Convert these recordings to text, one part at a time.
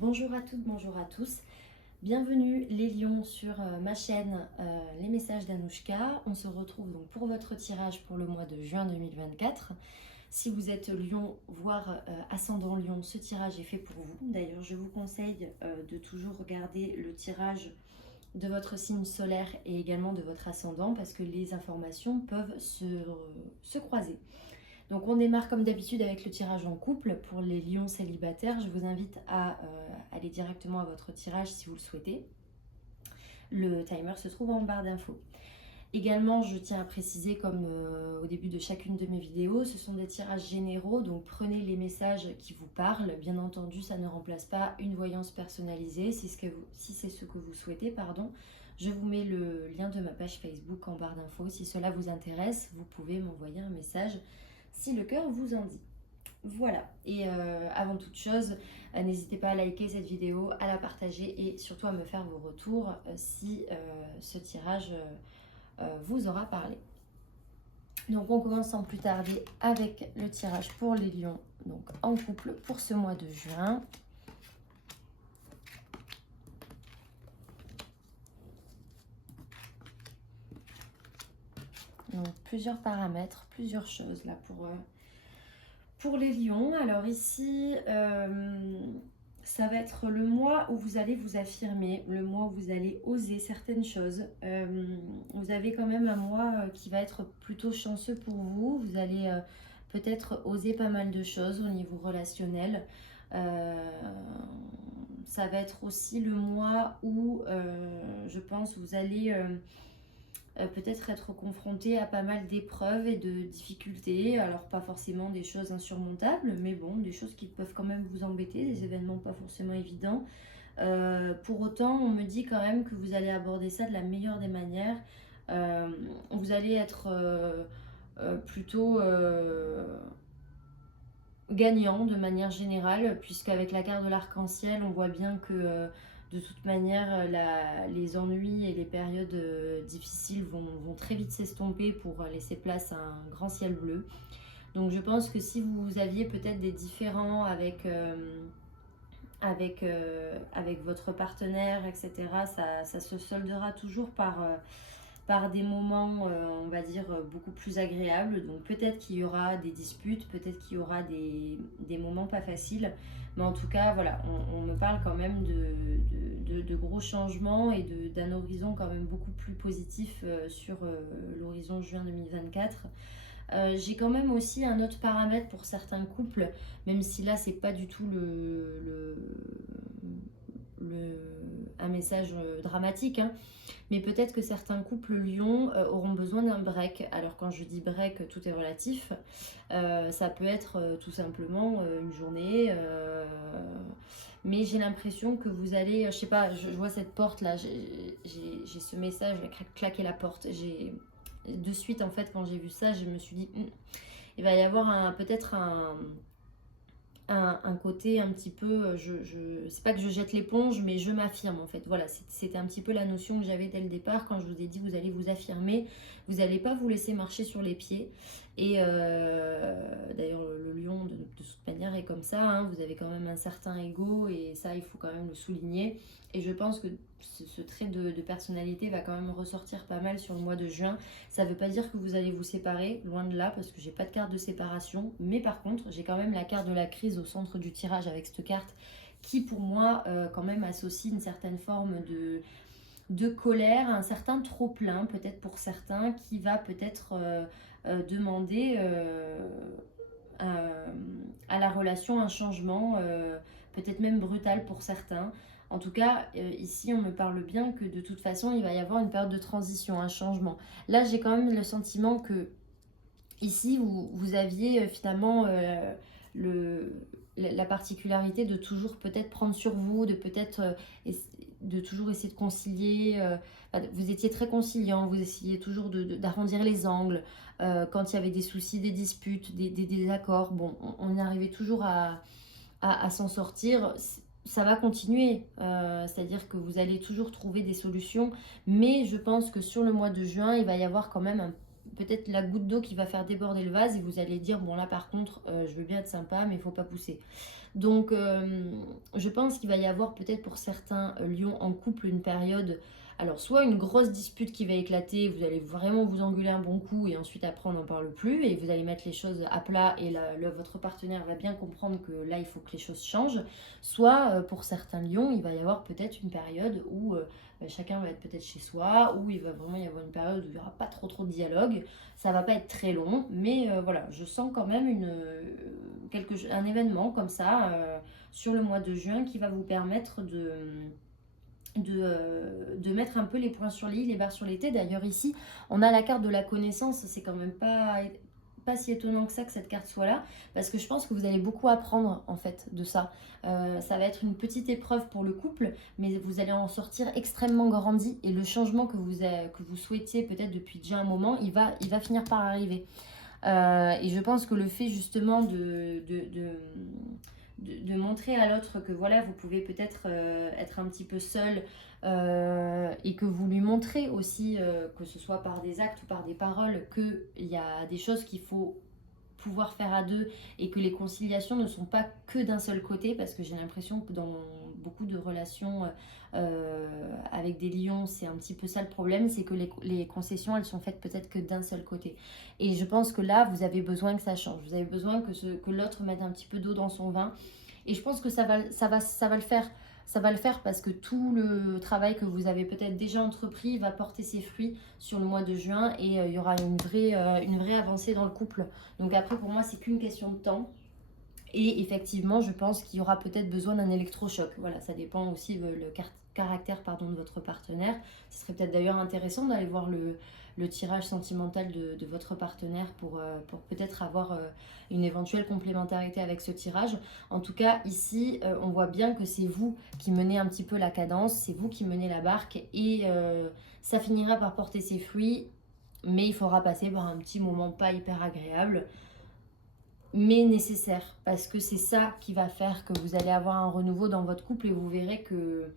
Bonjour à toutes, bonjour à tous. Bienvenue les lions sur ma chaîne Les Messages d'Anouchka. On se retrouve donc pour votre tirage pour le mois de juin 2024. Si vous êtes lion, voire ascendant lion, ce tirage est fait pour vous. D'ailleurs, je vous conseille de toujours regarder le tirage de votre signe solaire et également de votre ascendant parce que les informations peuvent se croiser. Donc on démarre comme d'habitude avec le tirage en couple. Pour les lions célibataires, je vous invite à aller directement à votre tirage si vous le souhaitez. Le timer se trouve en barre d'infos. Également, je tiens à préciser, comme au début de chacune de mes vidéos, ce sont des tirages généraux, donc prenez les messages qui vous parlent. Bien entendu, ça ne remplace pas une voyance personnalisée, si c'est ce que vous souhaitez, pardon. Je vous mets le lien de ma page Facebook en barre d'infos. Si cela vous intéresse, vous pouvez m'envoyer un message si le cœur vous en dit. Voilà, et avant toute chose, n'hésitez pas à liker cette vidéo, à la partager et surtout à me faire vos retours si ce tirage vous aura parlé. Donc on commence sans plus tarder avec le tirage pour les lions, donc en couple pour ce mois de juin. Donc plusieurs paramètres, plusieurs choses là pour les lions. Alors ici, ça va être le mois où vous allez vous affirmer, le mois où vous allez oser certaines choses. Vous avez quand même un mois qui va être plutôt chanceux pour vous. Vous allez peut-être oser pas mal de choses au niveau relationnel. Ça va être aussi le mois où je pense vous allez peut-être être confronté à pas mal d'épreuves et de difficultés. Alors pas forcément des choses insurmontables, mais bon, des choses qui peuvent quand même vous embêter, des événements pas forcément évidents. Pour autant, on me dit quand même que vous allez aborder ça de la meilleure des manières. Vous allez être plutôt gagnant de manière générale, puisqu'avec la carte de l'arc-en-ciel, on voit bien que de toute manière, les ennuis et les périodes difficiles vont très vite s'estomper pour laisser place à un grand ciel bleu. Donc je pense que si vous aviez peut-être des différends avec votre partenaire, etc., ça se soldera toujours par des moments, on va dire, beaucoup plus agréables. Donc peut-être qu'il y aura des disputes, peut-être qu'il y aura des moments pas faciles. Mais en tout cas, voilà, on me parle quand même de gros changements et d'un horizon quand même beaucoup plus positif sur l'horizon juin 2024. J'ai quand même aussi un autre paramètre pour certains couples, même si là c'est pas du tout un message dramatique, hein. Mais peut-être que certains couples lions auront besoin d'un break. Alors quand je dis break, tout est relatif. Ça peut être tout simplement une journée. Mais j'ai l'impression que vous allez, je sais pas, je vois cette porte là, j'ai ce message, je vais claquer la porte. De suite en fait quand j'ai vu ça, je me suis dit, il va y avoir peut-être un côté un petit peu, c'est pas que je jette l'éponge, mais je m'affirme en fait. Voilà, c'était un petit peu la notion que j'avais dès le départ quand je vous ai dit vous allez vous affirmer, vous n'allez pas vous laisser marcher sur les pieds. Et d'ailleurs le lion de toute manière est comme ça, hein. Vous avez quand même un certain ego et ça il faut quand même le souligner. Et je pense que ce trait de personnalité va quand même ressortir pas mal sur le mois de juin. Ça ne veut pas dire que vous allez vous séparer, loin de là, parce que j'ai pas de carte de séparation. Mais par contre, j'ai quand même la carte de la crise au centre du tirage avec cette carte qui, pour moi, quand même associe une certaine forme de colère, un certain trop-plein, peut-être pour certains, qui va peut-être demander à la relation un changement, peut-être même brutal pour certains. En tout cas, ici, on me parle bien que de toute façon, il va y avoir une période de transition, un changement. Là, j'ai quand même le sentiment que ici, vous aviez finalement la particularité de toujours peut-être prendre sur vous, de toujours essayer de concilier. Vous étiez très conciliant, vous essayez toujours d'arrondir les angles. Quand il y avait des soucis, des disputes, des désaccords, bon, on arrivait toujours à s'en sortir. Ça va continuer, c'est-à-dire que vous allez toujours trouver des solutions, mais je pense que sur le mois de juin, il va y avoir quand même peut-être la goutte d'eau qui va faire déborder le vase et vous allez dire, bon là par contre, je veux bien être sympa, mais il faut pas pousser. Donc, je pense qu'il va y avoir peut-être pour certains lions en couple une période, alors soit une grosse dispute qui va éclater, vous allez vraiment vous engueuler un bon coup et ensuite après on n'en parle plus et vous allez mettre les choses à plat et votre partenaire va bien comprendre que là il faut que les choses changent. Soit pour certains lions, il va y avoir peut-être une période où chacun va être peut-être chez soi, où il va vraiment y avoir une période où il n'y aura pas trop de dialogue. Ça va pas être très long, mais voilà, je sens quand même un événement comme ça sur le mois de juin qui va vous permettre de mettre un peu les points sur les i, les barres sur les t. D'ailleurs ici, on a la carte de la connaissance, c'est quand même pas si étonnant que ça que cette carte soit là, parce que je pense que vous allez beaucoup apprendre en fait de ça. Ça va être une petite épreuve pour le couple, mais vous allez en sortir extrêmement grandi et le changement que vous souhaitiez peut-être depuis déjà un moment, il va finir par arriver. Et je pense que le fait justement de montrer à l'autre que voilà, vous pouvez peut-être être un petit peu seul et que vous lui montrez aussi, que ce soit par des actes ou par des paroles, qu'il y a des choses qu'il faut pouvoir faire à deux et que les conciliations ne sont pas que d'un seul côté, parce que j'ai l'impression que dans beaucoup de relations avec des lions, c'est un petit peu ça le problème, c'est que les concessions, elles sont faites peut-être que d'un seul côté. Et je pense que là, vous avez besoin que ça change, vous avez besoin que l'autre mette un petit peu d'eau dans son vin. Et je pense que ça va le faire. Ça va le faire parce que tout le travail que vous avez peut-être déjà entrepris va porter ses fruits sur le mois de juin et il y aura une vraie avancée dans le couple. Donc après, pour moi, c'est qu'une question de temps. Et effectivement, je pense qu'il y aura peut-être besoin d'un électrochoc. Voilà, ça dépend aussi le caractère de votre partenaire. Ce serait peut-être d'ailleurs intéressant d'aller voir le tirage sentimental de votre partenaire pour peut-être avoir une éventuelle complémentarité avec ce tirage. En tout cas, ici, on voit bien que c'est vous qui menez un petit peu la cadence, c'est vous qui menez la barque et ça finira par porter ses fruits, mais il faudra passer par un petit moment pas hyper agréable, mais nécessaire, parce que c'est ça qui va faire que vous allez avoir un renouveau dans votre couple et vous verrez que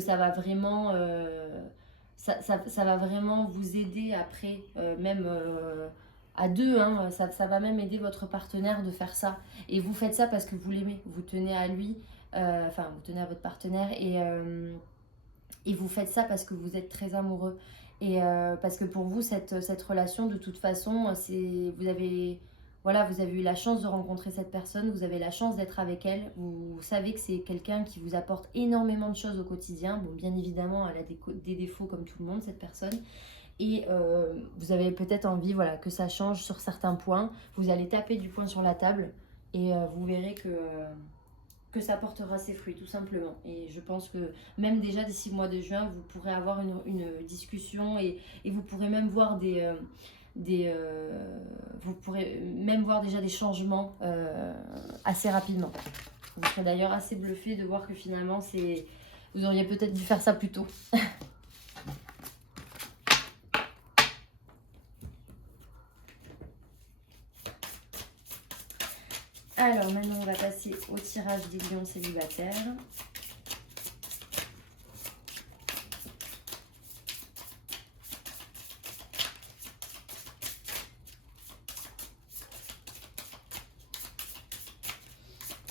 ça va vraiment ça va vraiment vous aider après, même à deux, hein, ça va même aider votre partenaire de faire ça. Et vous faites ça parce que vous l'aimez, vous tenez à lui, enfin vous tenez à votre partenaire et vous faites ça parce que vous êtes très amoureux. Et parce que pour vous, cette relation, de toute façon, vous avez eu la chance de rencontrer cette personne, vous avez la chance d'être avec elle, vous savez que c'est quelqu'un qui vous apporte énormément de choses au quotidien. Bon, bien évidemment, elle a des défauts comme tout le monde, cette personne. Et vous avez peut-être envie que ça change sur certains points. Vous allez taper du poing sur la table et vous verrez que ça portera ses fruits, tout simplement. Et je pense que même déjà d'ici le mois de juin, vous pourrez avoir une discussion et vous pourrez même voir vous pourrez même voir déjà des changements assez rapidement. Vous serez d'ailleurs assez bluffé de voir que finalement, vous auriez peut-être dû faire ça plus tôt. Alors maintenant, on va passer au tirage des lions célibataires.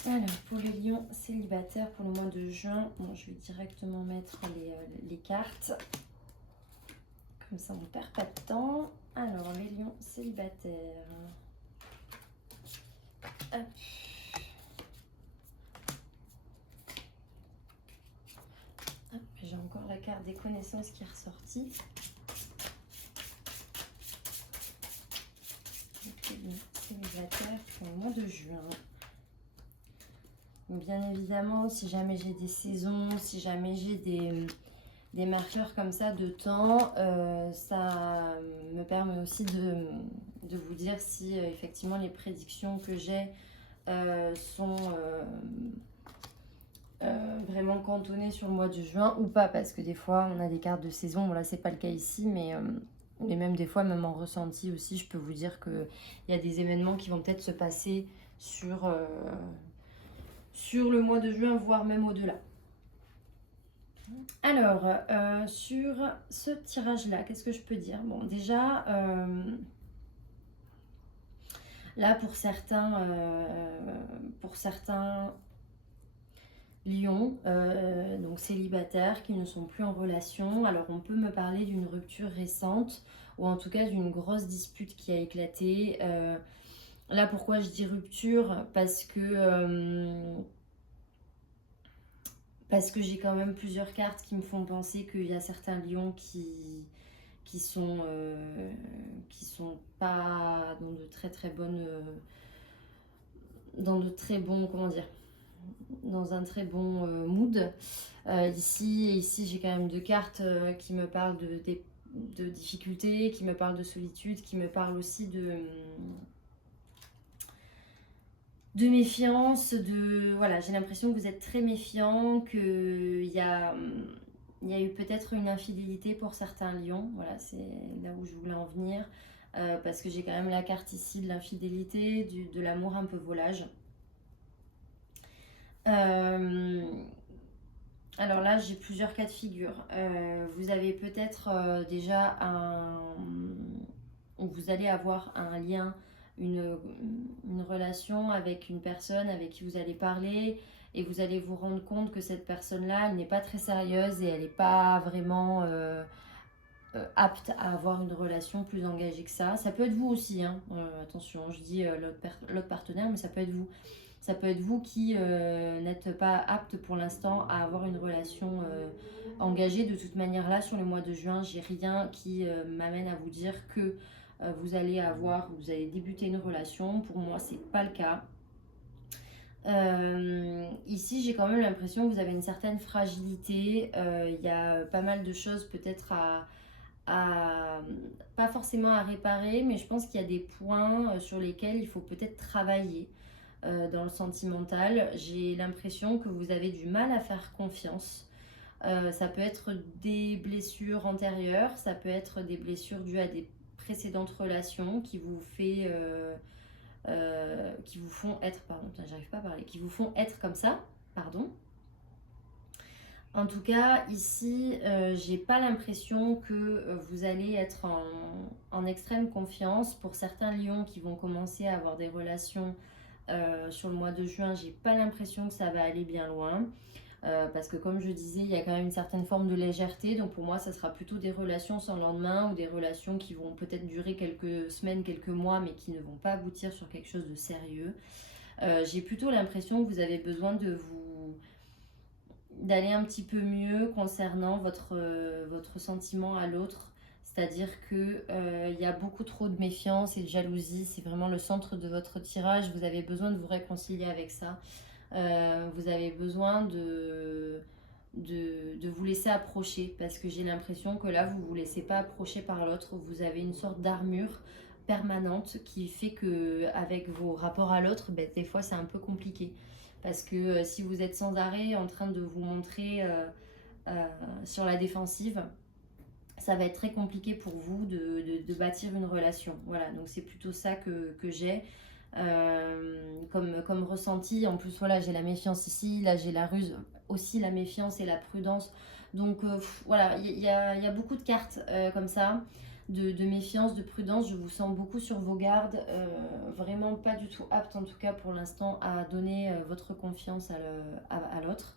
Alors, pour les lions célibataires pour le mois de juin, bon, je vais directement mettre les cartes. Comme ça, on ne perd pas de temps. Alors, les lions célibataires. Hop. Hop, j'ai encore la carte des connaissances qui est ressortie. Les lions célibataires pour le mois de juin. Bien évidemment, si jamais j'ai des saisons, si jamais j'ai des marqueurs comme ça de temps, ça me permet aussi de vous dire si effectivement les prédictions que j'ai sont vraiment cantonnées sur le mois de juin ou pas, parce que des fois on a des cartes de saison, bon là c'est pas le cas ici, mais même des fois, même en ressenti aussi, je peux vous dire qu'il y a des événements qui vont peut-être se passer sur le mois de juin, voire même au-delà. Alors, sur ce tirage-là, qu'est-ce que je peux dire? Bon, déjà, Là, pour certains lions, donc célibataires, qui ne sont plus en relation, alors on peut me parler d'une rupture récente, ou en tout cas d'une grosse dispute qui a éclaté. Là, pourquoi je dis rupture? Parce que j'ai quand même plusieurs cartes qui me font penser qu'il y a certains lions qui sont pas dans de très très bonnes dans de très bons, comment dire, dans un très bon mood. Ici j'ai quand même deux cartes qui me parlent de difficultés, qui me parlent de solitude, qui me parlent aussi de méfiance, voilà, j'ai l'impression que vous êtes très méfiant, qu'il y a eu peut-être une infidélité pour certains lions. Voilà, c'est là où je voulais en venir. Parce que j'ai quand même la carte ici de l'infidélité, de l'amour un peu volage. Alors là, j'ai plusieurs cas de figure. Vous avez peut-être déjà vous allez avoir un lien, une relation avec une personne avec qui vous allez parler, et vous allez vous rendre compte que cette personne-là, elle n'est pas très sérieuse et elle n'est pas vraiment apte à avoir une relation plus engagée que ça. Ça peut être vous aussi, hein. Attention, je dis l'autre partenaire, mais ça peut être vous. Ça peut être vous qui n'êtes pas apte pour l'instant à avoir une relation engagée. De toute manière, là, sur le mois de juin, j'ai rien qui m'amène à vous dire que vous allez débuter une relation. Pour moi, c'est pas le cas. Ici, j'ai quand même l'impression que vous avez une certaine fragilité. Il y a pas mal de choses peut-être pas forcément à réparer, mais je pense qu'il y a des points sur lesquels il faut peut-être travailler. Dans le sentimental, j'ai l'impression que vous avez du mal à faire confiance. Ça peut être des blessures antérieures, ça peut être des blessures dues à des précédentes relations qui vous font être, pardon, j'arrive pas à parler, qui vous font être comme ça, pardon. En tout cas, ici, j'ai pas l'impression que vous allez être en extrême confiance. Pour certains lions qui vont commencer à avoir des relations sur le mois de juin, j'ai pas l'impression que ça va aller bien loin. Parce que comme je disais, il y a quand même une certaine forme de légèreté. Donc pour moi, ça sera plutôt des relations sans lendemain, ou des relations qui vont peut-être durer quelques semaines, quelques mois, mais qui ne vont pas aboutir sur quelque chose de sérieux. J'ai plutôt l'impression que vous avez besoin d'aller un petit peu mieux concernant votre sentiment à l'autre. C'est-à-dire que il y a beaucoup trop de méfiance et de jalousie. C'est vraiment le centre de votre tirage. Vous avez besoin de vous réconcilier avec ça. Vous avez besoin de vous laisser approcher, parce que j'ai l'impression que là, vous ne vous laissez pas approcher par l'autre. Vous avez une sorte d'armure permanente qui fait que avec vos rapports à l'autre, ben, des fois, c'est un peu compliqué. Parce que si vous êtes sans arrêt en train de vous montrer sur la défensive, ça va être très compliqué pour vous de bâtir une relation. Voilà, donc c'est plutôt ça que j'ai comme ressenti. En plus, voilà, j'ai la méfiance ici, là j'ai la ruse, aussi la méfiance et la prudence. Donc voilà, il y a beaucoup de cartes comme ça. De méfiance, de prudence, je vous sens beaucoup sur vos gardes, vraiment pas du tout apte en tout cas pour l'instant à donner votre confiance à l'autre.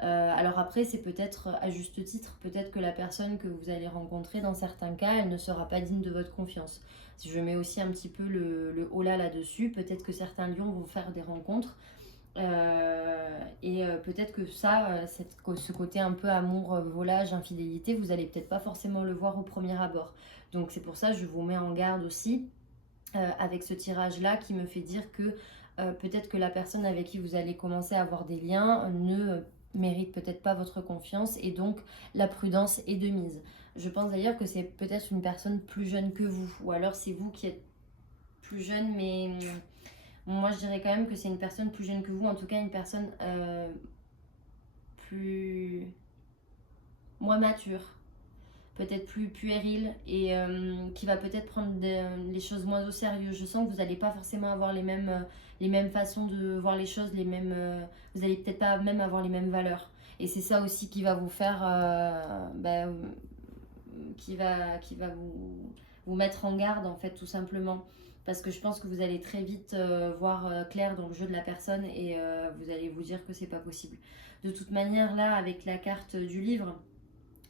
Alors après, c'est peut-être à juste titre, peut-être que la personne que vous allez rencontrer dans certains cas, elle ne sera pas digne de votre confiance. Si je mets aussi un petit peu le holà là-dessus, peut-être que certains lions vont faire des rencontres et peut-être que ce côté un peu amour, volage, infidélité, vous allez peut-être pas forcément le voir au premier abord. Donc c'est pour ça que je vous mets en garde aussi avec ce tirage-là qui me fait dire que peut-être que la personne avec qui vous allez commencer à avoir des liens ne mérite peut-être pas votre confiance, et donc la prudence est de mise. Je pense d'ailleurs que c'est peut-être une personne plus jeune que vous, ou alors c'est vous qui êtes plus jeune, mais moi je dirais quand même que c'est une personne plus jeune que vous, en tout cas une personne plus moins mature, peut-être plus puérile, et qui va peut-être prendre les choses moins au sérieux. Je sens que vous n'allez pas forcément avoir les mêmes façons de voir les choses, vous n'allez peut-être pas même avoir les mêmes valeurs. Et c'est ça aussi qui va vous faire, qui va vous mettre en garde en fait, tout simplement. parce que je pense que vous allez très vite voir clair dans le jeu de la personne et vous allez vous dire que c'est pas possible. De toute manière, là, avec la carte du livre,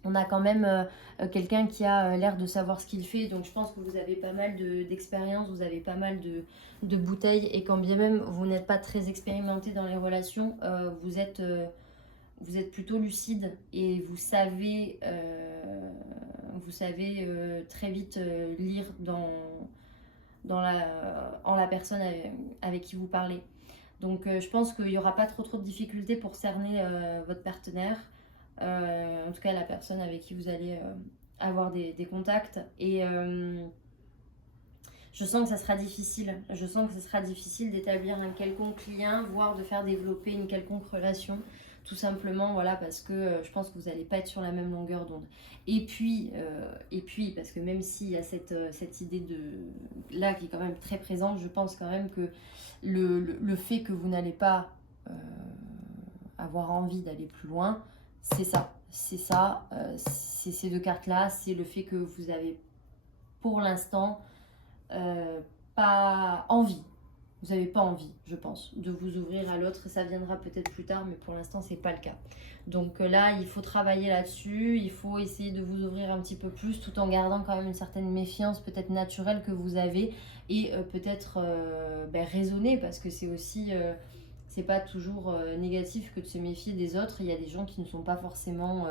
on a quand même quelqu'un qui a l'air de savoir ce qu'il fait, donc je pense que vous avez pas mal d'expérience, vous avez pas mal de bouteilles, et quand bien même vous n'êtes pas très expérimenté dans les relations, vous êtes plutôt lucide et vous savez très vite lire en la personne avec qui vous parlez. Donc je pense qu'il n'y aura pas trop de difficultés pour cerner votre partenaire, en tout cas la personne avec qui vous allez avoir des contacts. Et je sens que ça sera difficile. Je sens que ce sera difficile d'établir un quelconque lien, voire de faire développer une quelconque relation. Tout simplement, voilà, parce que je pense que vous n'allez pas être sur la même longueur d'onde. Et puis, parce que même s'il y a cette idée là qui est quand même très présente, je pense quand même que le fait que vous n'allez pas avoir envie d'aller plus loin, c'est ça. C'est ça, c'est ces deux cartes-là, c'est le fait que vous avez, pour l'instant, pas envie. Vous n'avez pas envie, je pense, de vous ouvrir à l'autre. Ça viendra peut-être plus tard, mais pour l'instant, c'est pas le cas. Donc là, il faut travailler là-dessus. Il faut essayer de vous ouvrir un petit peu plus, tout en gardant quand même une certaine méfiance, peut-être naturelle, que vous avez, et peut-être raisonner, parce que c'est aussi, c'est pas toujours négatif que de se méfier des autres. Il y a des gens qui ne sont pas forcément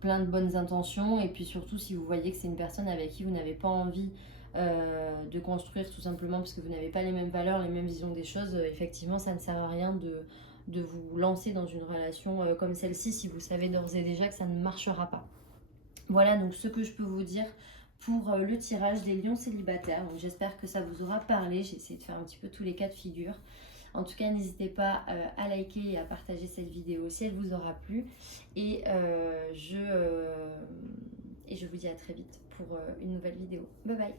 plein de bonnes intentions, et puis surtout si vous voyez que c'est une personne avec qui vous n'avez pas envie de construire, tout simplement parce que vous n'avez pas les mêmes valeurs, les mêmes visions des choses, effectivement ça ne sert à rien de vous lancer dans une relation comme celle-ci si vous savez d'ores et déjà que ça ne marchera pas. Voilà donc ce que je peux vous dire pour le tirage des lions célibataires. Donc j'espère que ça vous aura parlé. J'ai essayé de faire un petit peu tous les cas de figure. En tout cas, n'hésitez pas à liker et à partager cette vidéo si elle vous aura plu. Et je vous dis à très vite pour une nouvelle vidéo. Bye bye!